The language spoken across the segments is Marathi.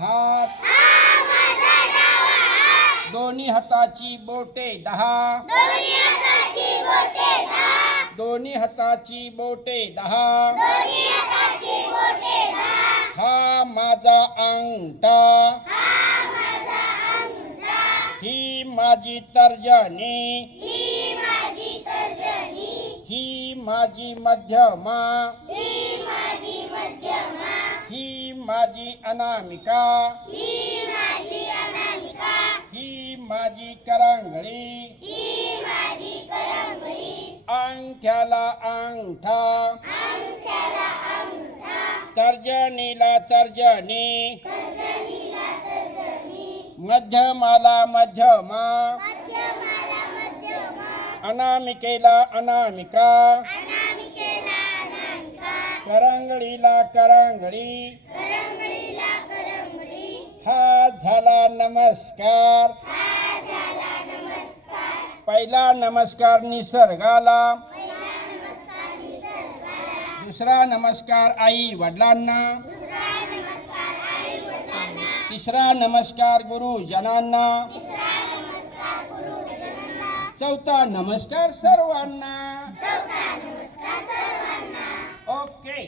हात, दोन्ही हाताची बोटे 10, दोन्ही हाताची बोटे 10, हा माझा अंगठा, ही माझी तर्जनी, ही माझी मध्यमा, ही माझी अनामिका, ही माझी करंगळी, अंगठ्याला अंगठा, तर्जनीला तर्जनी, मध्यमाला मध्यमा, अनामिकेला अनामिका, करंगळीला करंगळी, हा झाला नमस्कार. पहिला नमस्कार निसर्गाला, दुसरा नमस्कार आई वडिलांना, तिसरा नमस्कार गुरुजनांना, चौथा नमस्कार सर्वांना. ओके.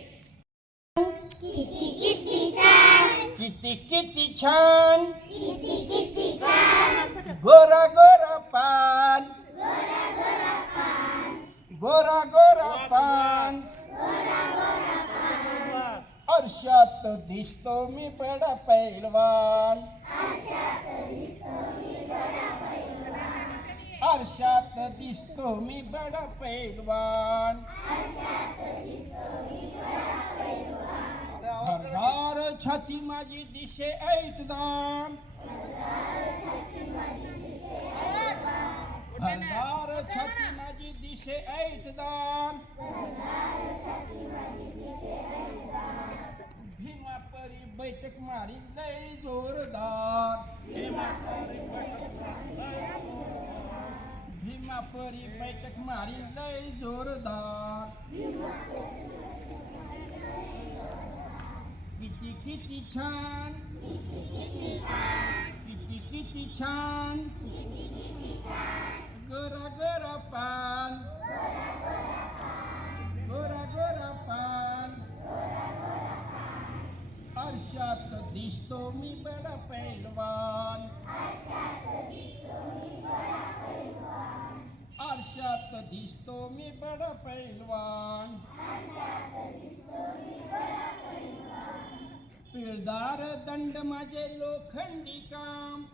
किती किती छान, गोरा गोरा पान, गोरा गोरा पान, आरशात दिसतो मी बडा पैलवान, आरशात दिसतो मी बडा पैलवान. भरदार छाती माझी दिशे ऐकदान, भरदार छाती माझी दिशे ऐकदान, भीमापरी बैठक मारी लय जोरदार, भीमापरी बैठक मारी लय जोरदार. किती किती छान, किती किती छान, गोरा गोरा पान, गोरा गोरा पान, आरशात दिसतो मी बडा पैलवान, आरशात दिसतो मी बडा पैलवान. पिळदार दंड माझे लोखंडी काम,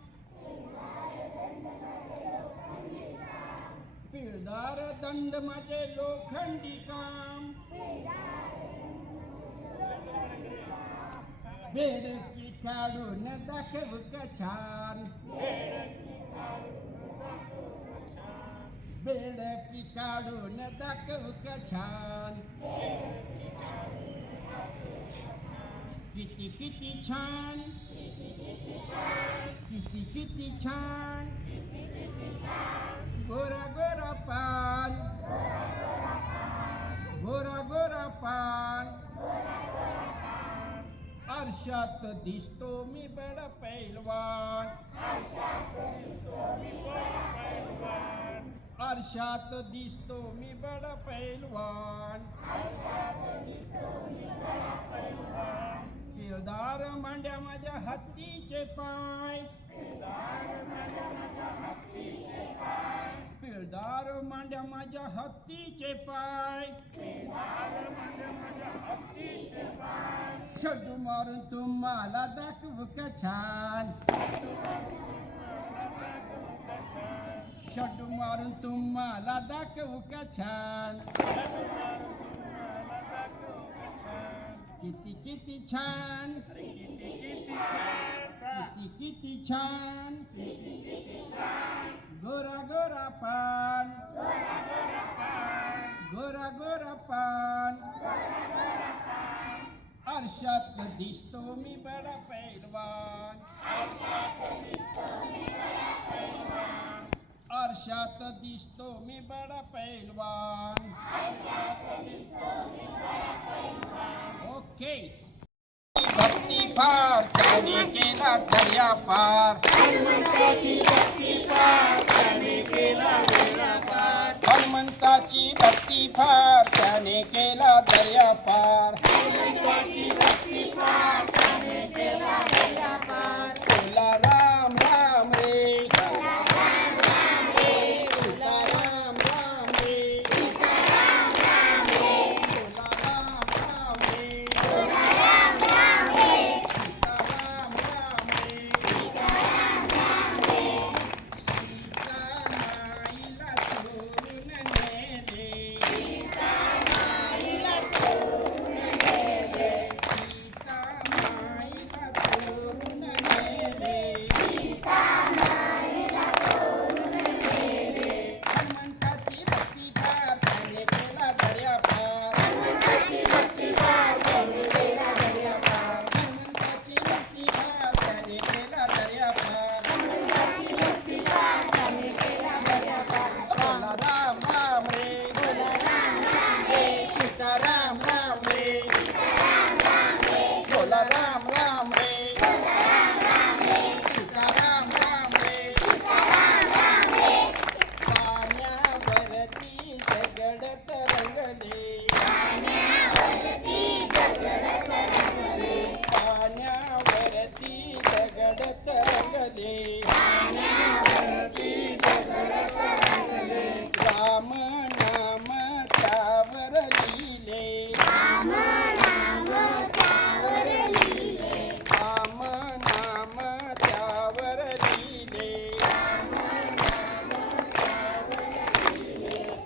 पिळदार दंड माझे लोखंडी काम, बेडकी काढून दाखव का छान, बेडकी काढून दाखव का छान. किती किती छान, किती किती छान, गोरा गोरा पान, गोरा गोरा पान, आरशात दिसतो मी बडा पैलवान, आरशात दिसतो मी बडा पैलवान. पिळदार मांड्या माझ्या हत्तीचे पाय, पिळदार मांड्या माझ्या हत्तीचे पाय, शड्डू मारून तुम्हाला दाखवू का छान, शड्डू मारून तुम्हाला दाखवू का छान. किती किती छान, किती किती छान, गोरा गोरा पान, गोरा गोरा पान, आरशात दिसतो मी बडा पैलवान, आरशात दिसतो मी बडा पैलवान. ओके. भक्ती फार त्याने केला दर्या पार हनुमंताची भक्ती फार त्याने केला दर्या पार बोला राम राम रे बोला राम राम रे बोला राम राम रे सीता राम राम रे सीता माईला सोडून नेले सीता माईला सोडून नेले हनुमंताची भक्ती फार त्याने केला दर्या पार हनुमंताची भक्ती फार त्याने केला दर्या पार बोला राम राम रे सीता राम राम रे बोला राम राम रे सीता राम राम रे पाण्यावरती दगड तरंगले पाण्यावरती दगड तरंगले राम नाम त्यावर लिहिले राम नाम त्यावर लिहिले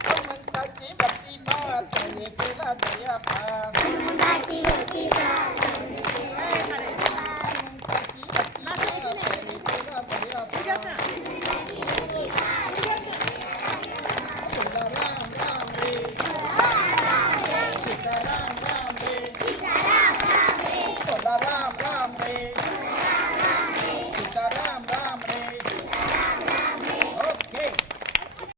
हनुमंताची भक्ती फार त्याने केला दर्या पार